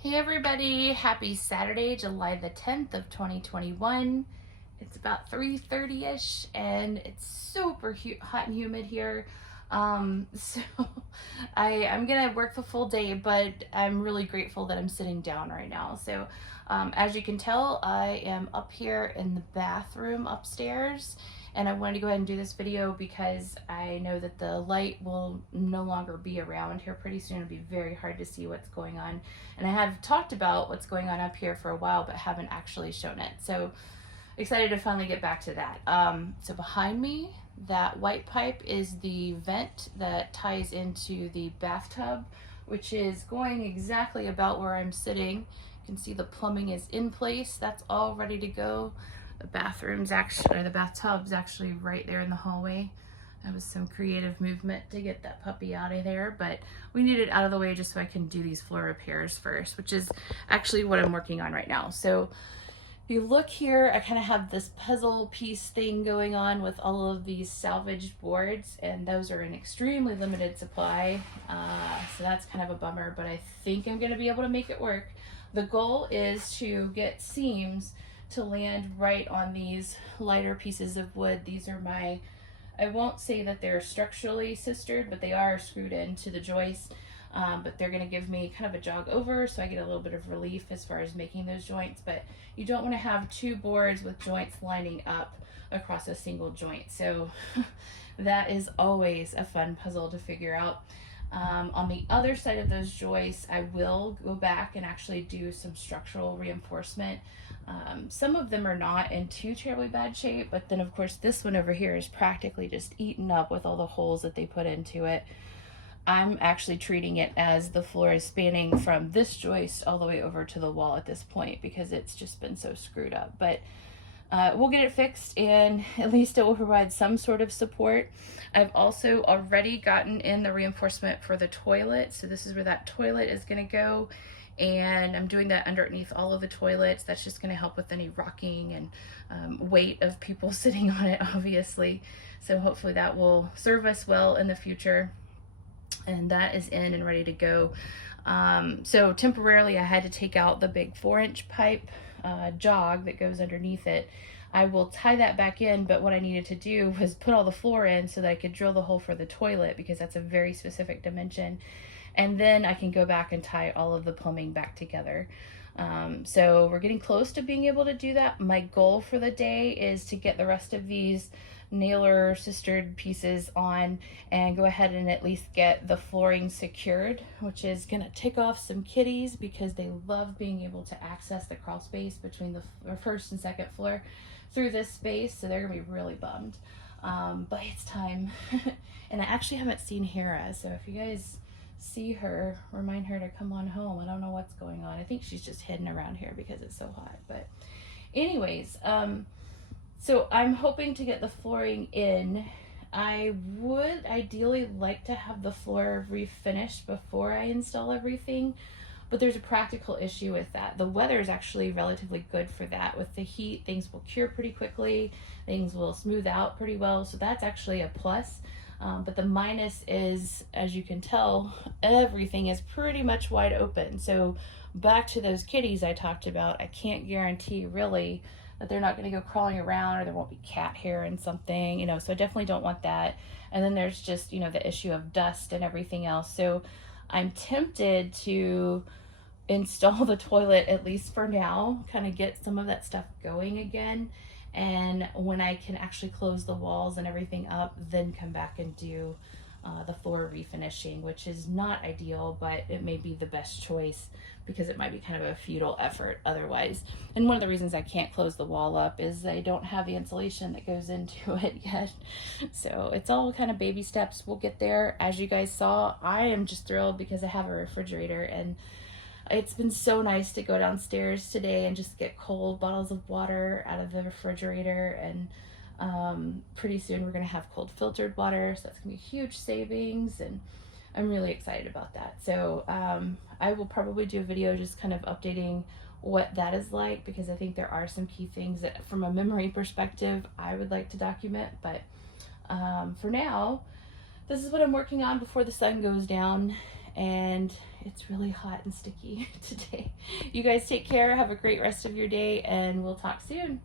Hey everybody, happy Saturday, July the 10th of 2021. It's about 3:30ish and it's super hot and humid here. So I'm gonna work the full day, but I'm really grateful that I'm sitting down right now. So as you can tell, I am up here in the bathroom upstairs, and I wanted to go ahead and do this video because I know that the light will no longer be around here pretty soon. It'll be very hard to see what's going on. And I have talked about what's going on up here for a while, but haven't actually shown it. So excited to finally get back to that. So behind me, that white pipe is the vent that ties into the bathtub, which is going exactly about where I'm sitting. You can see the plumbing is in place. That's all ready to go. The bathroom's actually, or the bathtub's actually right there in the hallway. That was some creative movement to get that puppy out of there, but we need it out of the way just so I can do these floor repairs first, which is actually what I'm working on right now. So if you look here, I kind of have this puzzle piece thing going on with all of these salvaged boards, and those are in extremely limited supply. So that's kind of a bummer, but I think I'm going to be able to make it work. The goal is to get seams to land right on these lighter pieces of wood. These are my, I won't say that they're structurally sistered, but they are screwed into the joist. But they're going to give me kind of a jog over, so I get a little bit of relief as far as making those joints. But you don't want to have two boards with joints lining up across a single joint. So that is always a fun puzzle to figure out. On the other side of those joists, I will go back and actually do some structural reinforcement. Some of them are not in too terribly bad shape, but then of course this one over here is practically just eaten up with all the holes that they put into it. I'm actually treating it as the floor is spanning from this joist all the way over to the wall at this point because it's just been so screwed up. But we'll get it fixed, and at least it will provide some sort of support. I've also already gotten in the reinforcement for the toilet, so this is where that toilet is going to go, and I'm doing that underneath all of the toilets. That's just going to help with any rocking and weight of people sitting on it, obviously. So hopefully that will serve us well in the future. And that is in and ready to go. So temporarily I had to take out the big 4-inch pipe jog that goes underneath it. I will tie that back in, but what I needed to do was put all the floor in so that I could drill the hole for the toilet, because that's a very specific dimension. And then I can go back and tie all of the plumbing back together. So we're getting close to being able to do that. My goal for the day is to get the rest of these nailer sistered pieces on and go ahead and at least get the flooring secured, which is going to tick off some kitties because they love being able to access the crawl space between the first and second floor through this space, so they're going to be really bummed. But it's time. And I actually haven't seen Hera, so if you guys see her, remind her to come on home. I don't know what's going on. I think she's just hidden around here because it's so hot. But anyways, so I'm hoping to get the flooring in. I would ideally like to have the floor refinished before I install everything, but there's a practical issue with that. The weather is actually relatively good for that. With the heat, things will cure pretty quickly, things will smooth out pretty well, so that's actually a plus. But the minus is, as you can tell, everything is pretty much wide open. So back to those kitties I talked about, I can't guarantee really that they're not going to go crawling around, or there won't be cat hair and something, so I definitely don't want that. And then there's just, the issue of dust and everything else. So I'm tempted to install the toilet, at least for now, kind of get some of that stuff going again. And when I can actually close the walls and everything up, then come back and do the floor refinishing, which is not ideal, but it may be the best choice because it might be kind of a futile effort otherwise. And one of the reasons I can't close the wall up is I don't have the insulation that goes into it yet. So it's all kind of baby steps. We'll get there. As you guys saw, I am just thrilled because I have a refrigerator, and it's been so nice to go downstairs today and just get cold bottles of water out of the refrigerator. And pretty soon we're going to have cold filtered water, so that's going to be a huge savings, and I'm really excited about that. So I will probably do a video just kind of updating what that is like, because I think there are some key things that from a memory perspective I would like to document. But for now, this is what I'm working on before the sun goes down, and it's really hot and sticky today. You guys take care. Have a great rest of your day, and we'll talk soon.